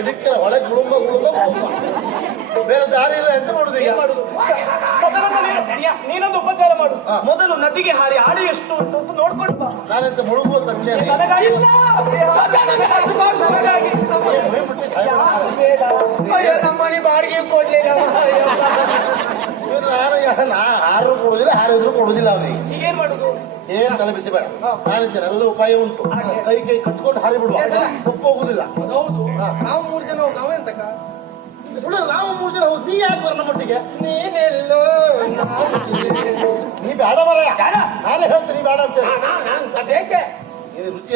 ಇದಕ್ಕೆ ಒಳಗೆ ಗುಳುಂಬ ಬೇರೆ ದಾರಿ ಇಲ್ಲ. ಎಂತ ಮಾಡುದು ಈಗ? ನೀನೊಂದು ಉಪಚಾರ ಮಾಡು. ಮೊದಲು ನದಿಗೆ ಹಾರಿ ಆಡಿ ಎಷ್ಟು ಅಂತ ನೋಡ್ಕೊಂಡು ಬಾ. ನಾನೆಂತ ಮುಳುಗುವ ತಜ್ಞ? ನಮ್ಮನೆ ಬಾಡಿಗೆ ಕೊಡ್ಲಿಲ್ಲ. ಹಾರು ಕೊಡುದಿಲ್ಲ, ಹಾರಿದ್ರು ಕೊಡುದಿಲ್ಲ ಅವನಿಗೆ. ಈಗೇನ್ ಮಾಡುದು? ಏನ್ ತಲೆ ಬಿಸಿ ಬೇಡ. ನಾನಿದ್ದೇನೆ, ಎಲ್ಲ ಉಪಾಯ ಉಂಟು. ಕೈ ಕೈ ಕಟ್ಕೊಂಡು ಹಾರಿ ಬಿಡುವ, ತಪ್ಪು ಹೋಗುದಿಲ್ಲ. ಹೌದು, ನಾವು 3 ಜನ ಹೋಗ. ಅವೆಂತಕ ನಾವು 3 ಜನ ಹೋಗಿ ನೀ ಯಾಕೆ ಬರ ನಮ್ಮೊಟ್ಟಿಗೆ? ನೀನೆಲ್ಲೋ ನೀ ಬೇಡ ಬರ. ನಾನೇ ಹೇಳ್ತೀನಿ ನೀ ಬೇಡ ಅಂತ. ಬೇಕೆ ರುಚಿ